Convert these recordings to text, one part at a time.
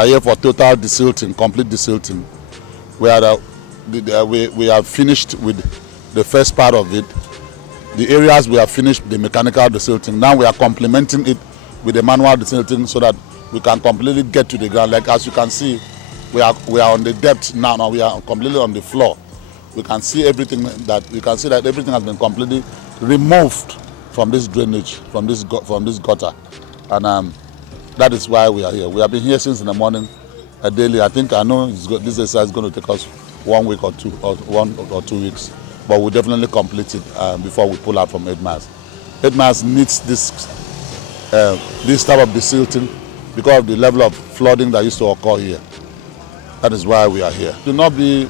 are here for total desilting, complete desilting. We have finished with the first part of it. The areas we have finished the mechanical desilting. Now we are complementing it with the manual desilting so that we can completely get to the ground. Like as you can see, we are on the depth now. Now we are completely on the floor. We can see everything that everything has been completely removed from this drainage, from this gutter, and that is why we are here. We have been here since in the morning, daily. I know this exercise is going to take us 1 week or 2 weeks, but we'll definitely complete it before we pull out from 8 miles. 8 miles needs this type of desilting because of the level of flooding that used to occur here. That is why we are here. Do not be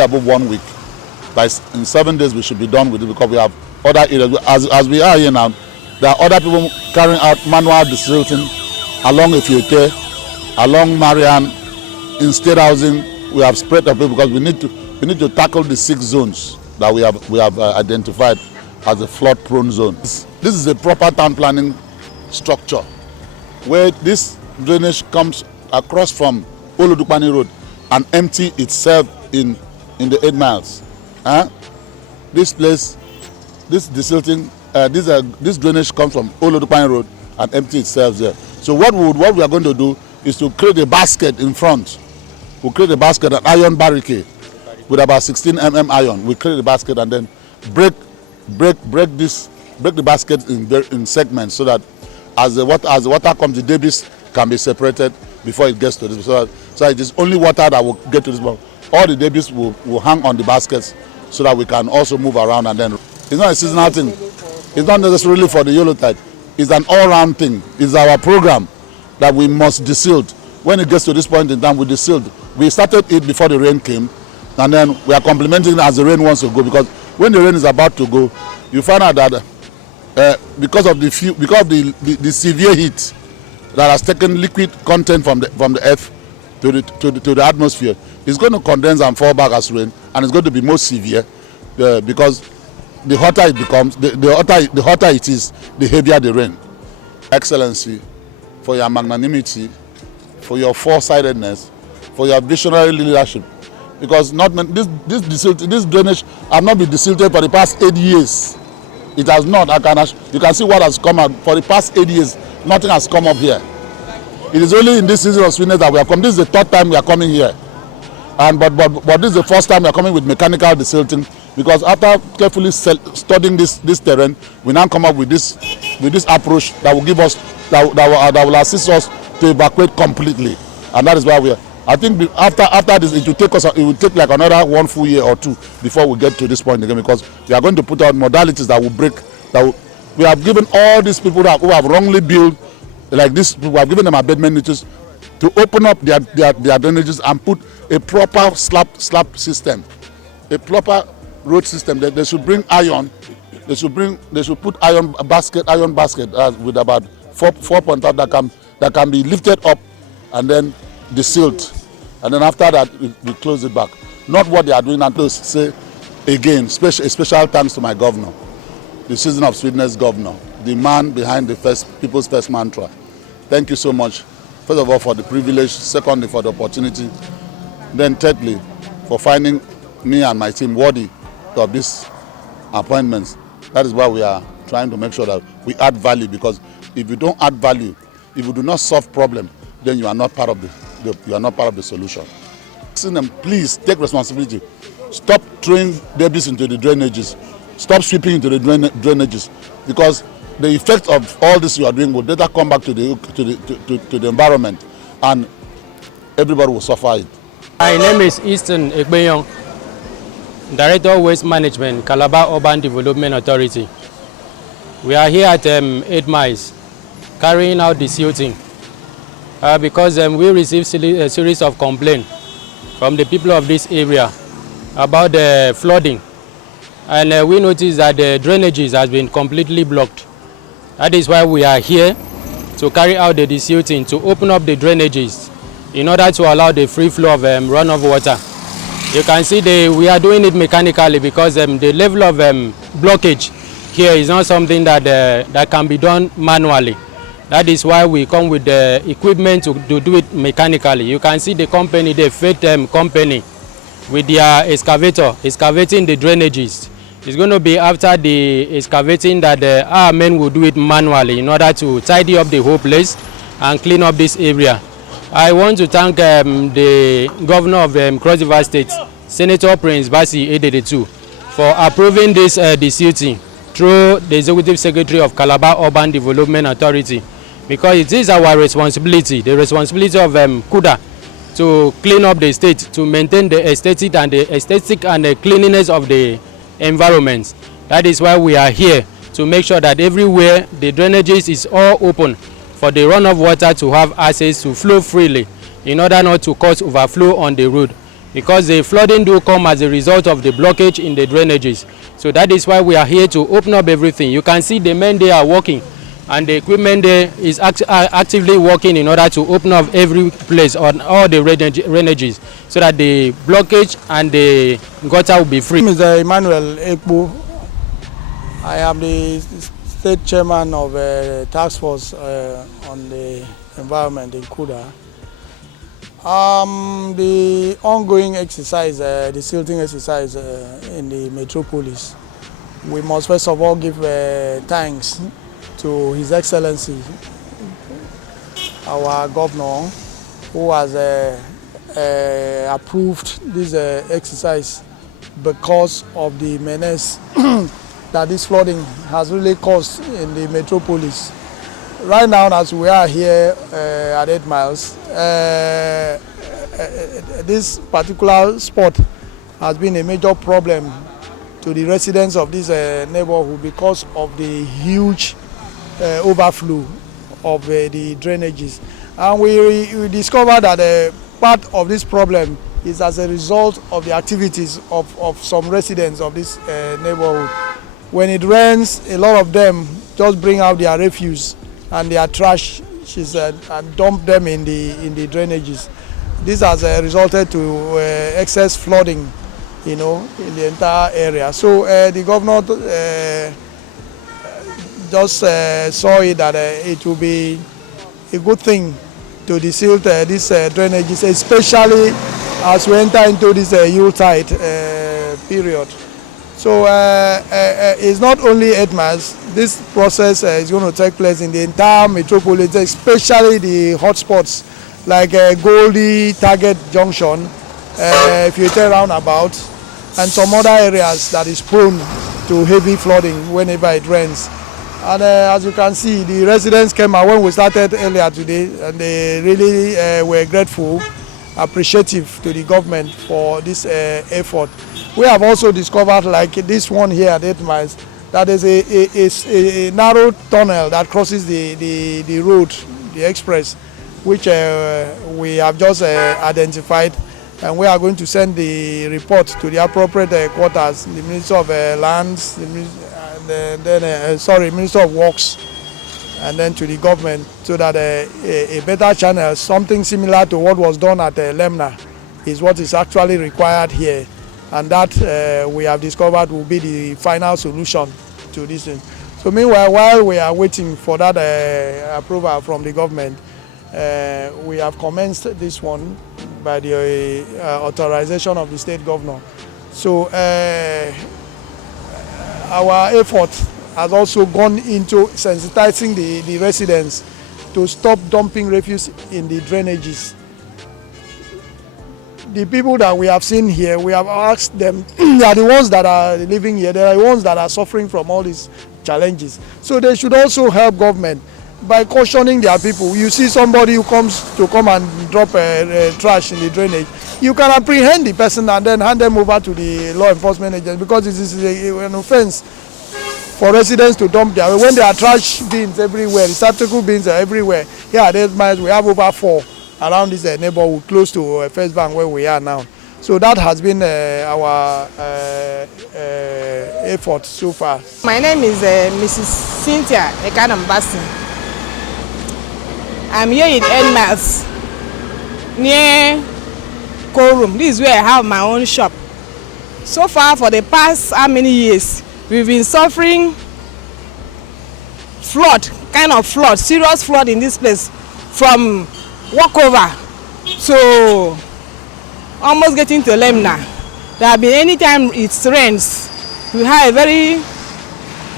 above 1 week. In 7 days we should be done with it because we have other areas. As we are here now, there are other people carrying out manual desilting along Efiote, along Marian, in state housing. We have spread the people because we need to tackle the 6 zones that we have identified as the flood-prone zones. This is a proper town planning structure where this drainage comes across from Olodupani Road and empty itself in the 8 miles. This place, this desilting, this drainage comes from Olodupani Road and empty itself there. So what we are going to do is to create a basket in front. We'll create a basket, an iron barricade with about 16 mm iron. We create a basket and then break the basket in segments so that as the water comes, the debris can be separated before it gets to this. So it is only water that will get to this one. All the debris will hang on the baskets so that we can also move around. And then it's not a seasonal thing. It's not necessarily for the yellow tide. It's an all-round thing. It's our program that we must desilt. When it gets to this point in time, we desilt. We started it before the rain came, and then we are complementing it as the rain wants to go. Because when the rain is about to go, you find out that because of the severe heat that has taken liquid content from the earth to the atmosphere, it's going to condense and fall back as rain, and it's going to be more severe because the hotter it becomes, the hotter it is, the heavier the rain. Excellency, for your magnanimity, for your foresightedness, for your visionary leadership, because this drainage have not been desilted for the past 8 years. It has not. You can see what has come out for the past 8 years. Nothing has come up here. It is only in this season of sweetness that we have come. This is the 3rd time we are coming here, but this is the first time we are coming with mechanical desilting. Because after carefully studying this terrain, we now come up with this approach that will give us that will assist us to evacuate completely, and that is why we are. I think after this, it will take like another 1 full year or 2 before we get to this point again, because we are going to put out modalities that will break. We have given all these people who have wrongly built like this. We have given them abatement notice to open up their drainages and put a proper slab system, a proper road system. They should bring iron. They should put iron basket with about 4.5 that can be lifted up and then desilt, and then after that we close it back. Not what they are doing. And to say again, special thanks to my governor, the season of sweetness governor, the man behind the people's first mantra. Thank you so much. First of all, for the privilege. Secondly, for the opportunity. Then thirdly, for finding me and my team worthy of these appointments. That is why we are trying to make sure that we add value, because if you don't add value, if you do not solve problem, then you are not part of the solution. Please take responsibility. Stop throwing debris into the drainages. Stop sweeping into the drainages, because the effect of all this you are doing will later come back to the environment, and everybody will suffer it. My name is Easton Ekbeyon, Director of Waste Management, Calabar Urban Development Authority. We are here at 8 miles, carrying out desilting because we received a series of complaints from the people of this area about the flooding, and we noticed that the drainages has been completely blocked. That is why we are here to carry out the desilting, to open up the drainages in order to allow the free flow of runoff water. You can see we are doing it mechanically because the level of blockage here is not something that can be done manually. That is why we come with the equipment to do it mechanically. You can see the company, the Faith company, with their excavator, excavating the drainages. It's going to be after the excavating that our men will do it manually in order to tidy up the whole place and clean up this area. I want to thank the governor of Cross River State, Senator Prince Basi Ededetu, for approving this Desiliting through the Executive Secretary of Calabar Urban Development Authority, because it is our responsibility, the responsibility of KUDA, to clean up the state, to maintain the aesthetic and the cleanliness of the environment. That is why we are here, to make sure that everywhere the drainages is all open for the runoff water to have access to flow freely, in order not to cause overflow on the road, because the flooding do come as a result of the blockage in the drainages. So that is why we are here to open up everything. You can see the men there are working, and the equipment there is actively working in order to open up every place on all the drainages, so that the blockage and the gutter will be free. My name is Emmanuel Ekpo. I am the state chairman of a task force on the environment in KUDA. The ongoing exercise, the Desiliting exercise in the Metropolis, we must first of all give thanks to His Excellency, our governor, who has approved this exercise because of the menace that this flooding has really caused in the Metropolis. Right now, as we are here at 8 miles, this particular spot has been a major problem to the residents of this neighborhood because of the huge overflow of the drainages. And we discovered that part of this problem is as a result of the activities of some residents of this neighborhood. When it rains, a lot of them just bring out their refuse and their trash, she said, and dump them in the drainages. This has resulted to excess flooding, in the entire area. So the governor just saw it that it will be a good thing to desilt these drainages, especially as we enter into this Yuletide period. So it's not only 8 miles. This process is going to take place in the entire metropolis, especially the hotspots like Goldie, Target Junction, if you turn roundabout, and some other areas that is prone to heavy flooding whenever it rains. And as you can see, the residents came out when we started earlier today, and they really were grateful, appreciative to the government for this effort. We have also discovered, like this one here at 8 miles, that is a narrow tunnel that crosses the road, the express, which we have just identified, and we are going to send the report to the appropriate quarters, the Minister of Lands, Minister of Works, and then to the government, so that a better channel, something similar to what was done at Lemna, is what is actually required here. And that we have discovered will be the final solution to this thing. So meanwhile, while we are waiting for that approval from the government, we have commenced this one by the authorization of the state governor. So our effort has also gone into sensitizing the residents to stop dumping refuse in the drainages. The people that we have seen here, we have asked them, they are the ones that are living here, they are the ones that are suffering from all these challenges. So they should also help government by cautioning their people. You see somebody who comes to come and drop trash in the drainage, you can apprehend the person and then hand them over to the law enforcement agents, because it is an offense for residents to dump their, when there are trash bins everywhere, receptacle bins are everywhere. Here at 8 miles, we have over 4 around this neighborhood, close to First Bank where we are now. So that has been our effort so far. My name is Mrs. Cynthia Ekanambasi. I'm here in 8 miles, near Corum. This is where I have my own shop. So far, for the past how many years, we've been suffering flood, serious flood in this place, from walkover to almost getting to Lemna. There have been, anytime it rains, we have a very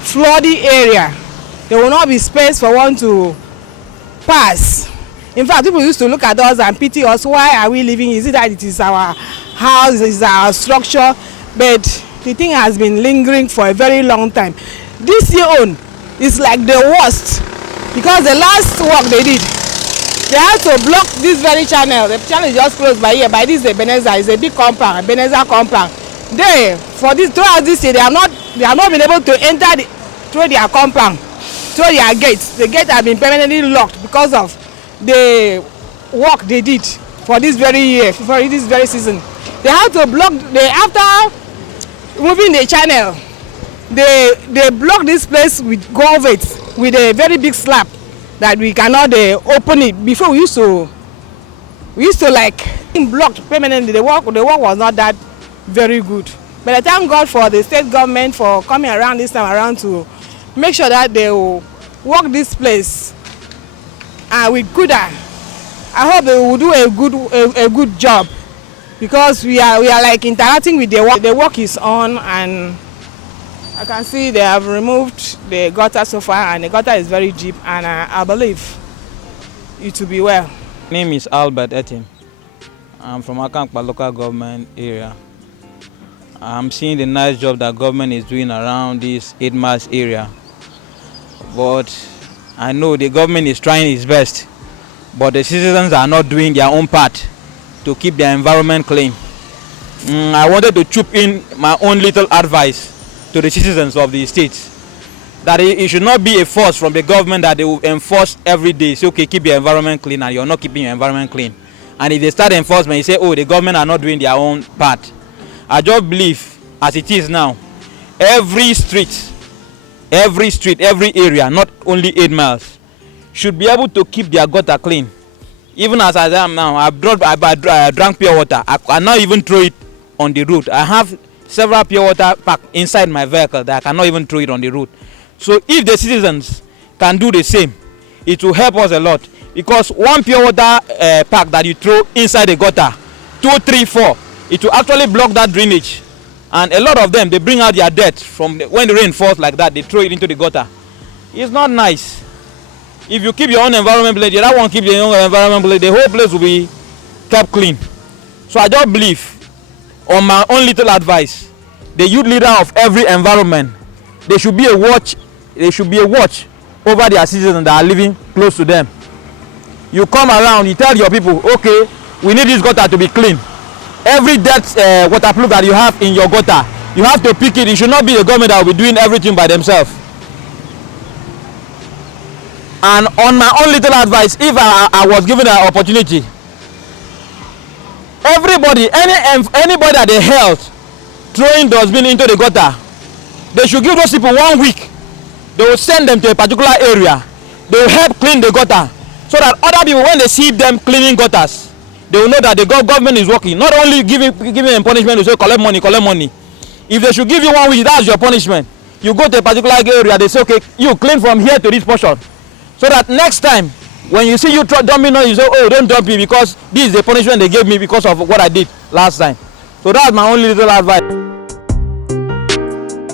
floody area. There will not be space for one to pass. In fact, people used to look at us and pity us. Why are we living? Is it that it is our house, it is our structure? But the thing has been lingering for a very long time. This year on is like the worst, because the last work they did, they had to block this very channel. The channel is just close by here. By this Ebenezer is a big compound, Ebenezer compound. They, for this, throughout this year, they have not been able to enter through their compound, through their gates. The gates have been permanently locked because of the work they did for this very year, for this very season. They had to block. After moving the channel, they block this place with culverts, with a very big slab that we cannot open it. Before we used to like blocked permanently. The work was not that very good. But I thank God for the state government for coming around this time around to make sure that they will work this place with good. I hope they will do a good job, because we are like interacting with the work. The work is on, and I can see they have removed the gutter so far, and the gutter is very deep, and I believe it will be well. My name is Albert Etim. I'm from Akankpa local government area. I'm seeing the nice job that government is doing around this 8 miles area. But I know the government is trying its best, but the citizens are not doing their own part to keep their environment clean. I wanted to chip in my own little advice to the citizens of the state, that it should not be a force from the government that they will enforce every day. Say, okay, keep your environment clean, and you're not keeping your environment clean. And if they start enforcement, you say, oh, the government are not doing their own part. I just believe, as it is now, every street, every area, not only 8 miles, should be able to keep their gutter clean. Even as I am now, I drank pure water. I cannot even throw it on the road. I have several pure water packed inside my vehicle that I cannot even throw it on the road. So if the citizens can do the same, it will help us a lot. Because one pure water pack that you throw inside the gutter, 2, 3, 4, it will actually block that drainage. And a lot of them, they bring out their dirt from when the rain falls like that, they throw it into the gutter. It's not nice. If you keep your own environment clean, the other one keep your own environment clean, the whole place will be kept clean. So I just believe, on my own little advice, the youth leader of every environment, there should be a watch. There should be a watch over their citizens that are living close to them. You come around, you tell your people, okay, we need this gutter to be clean. Every dirt waterproof that you have in your gutter, you have to pick it. It should not be the government that will be doing everything by themselves. And on my own little advice, if I was given an opportunity, everybody, anybody that they held throwing dustbin into the gutter, they should give those people 1 week. They will send them to a particular area. They will help clean the gutter, so that other people, when they see them cleaning gutters, they will know that the government is working. Not only giving them punishment to say collect money, collect money. If they should give you 1 week, that's your punishment. You go to a particular area, they say, okay, you clean from here to this portion. So that next time, when you see you dumping, you say, oh, don't dump me, because this is the punishment they gave me because of what I did last time. So that's my only little advice.